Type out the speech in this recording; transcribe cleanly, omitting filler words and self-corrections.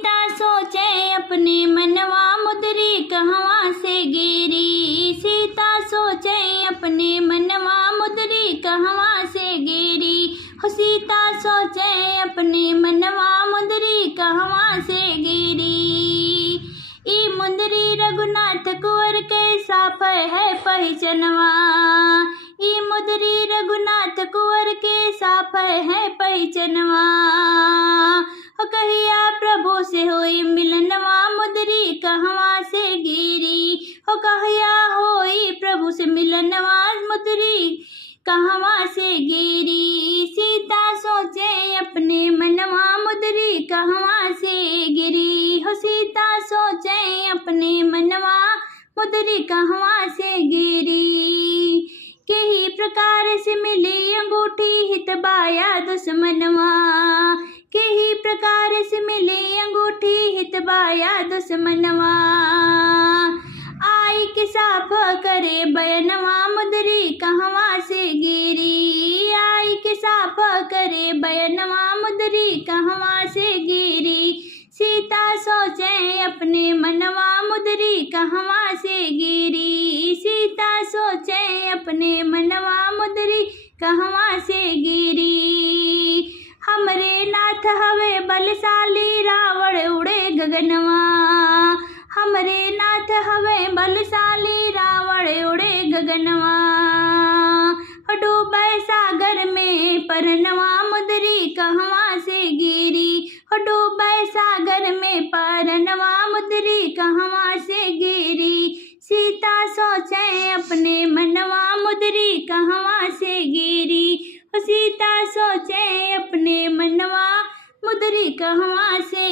सीता सोचे अपने मनवा मुदरी कहवा से गिरी। सीता सोचे अपने मनवा मुदरी कहवा से गिरी। हो सीता सोचे अपने मनवा मुदरी कहवा से गिरी। ई मुंदरी रघुनाथ कुंवर के साफ है पहचनवा। ई मुंदरी रघुनाथ कुंवर के साफ है पहचनवा। हो कहिया प्रभु से होई मिलनवा मुदरी कहवा से गिरी। हो कहिया होई प्रभु से मिलनवा मुदरी कहवा से गिरी। सीता सोचे अपने मनवा मुदरी कहवा से गिरी। हो सीता सोचे अपने मनवा मुदरी कहवा से गिरी। कई प्रकार से मिली अंगूठी हितबाया दुश्मनवा। कई प्रकार से मिली अंगूठी हितबाया दुश्मनवा। आई के साफ करे बयनवा मुदरी कहवा से गिरी। आई के साफ करे बयनवा मुदरी कहवा से गिरी। सीता सोचे अपने मनवा मुदरी कहवा से गिरी। सीता सोचे अपने मनवा मुदरी कहवा से गिरी। हमरे नाथ हवे बलशाली रावण उड़े गगनवा। हमरे नाथ हवे बलशाली रावण उड़े गगनवा। डूबे सागर में परनवा मुदरी कहवा से गिरी। डूबे सागर में परनवा मुदरी कहवा से गिरी। सीता सोचे अपने मनवा मुदरी कहवा से गिरी। सीता सोचे अपने मनवा मुदरी कहवा से